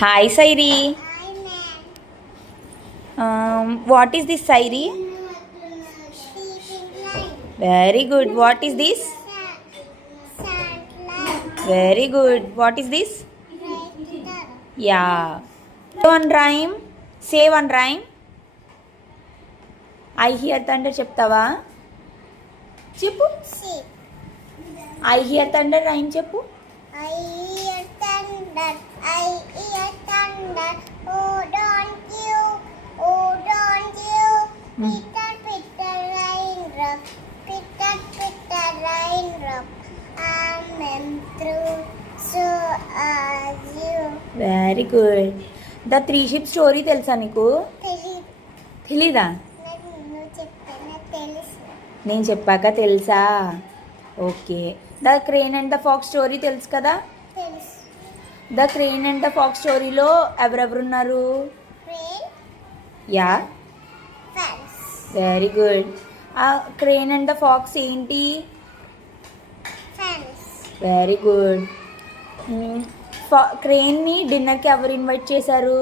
Hi, Sairi. What is this, Sairi? Very good. What is this? Very good. What is this? Yeah. Say one rhyme. Say one rhyme. I hear thunder చెప్తావా? చెప్పు. I hear thunder rhyme చెప్పు. I hear thunder. I hear thunder. Oh, don't you? Oh, don't you? Pitter, pitter, raindrop. Pitter, pitter, raindrop. I'm through. So are you. Very good. The three ship story తెలుసా నీకు? తెలీదా? నువ్వు చెప్పిన తెలుసు. నేను చెప్పాక తెలుసా? Okay. The crane and the fox story తెలుసు కదా? తెలుసు. The crane and the fox స్టోరీలో ఎవరెవరున్నారు? Yeah, very good. ఆ క్రేన్ అండ్ ద ఫాక్స్ ఏంటి? Very good. క్రేన్ని డిన్నర్కి ఎవరు ఇన్వైట్ చేశారు?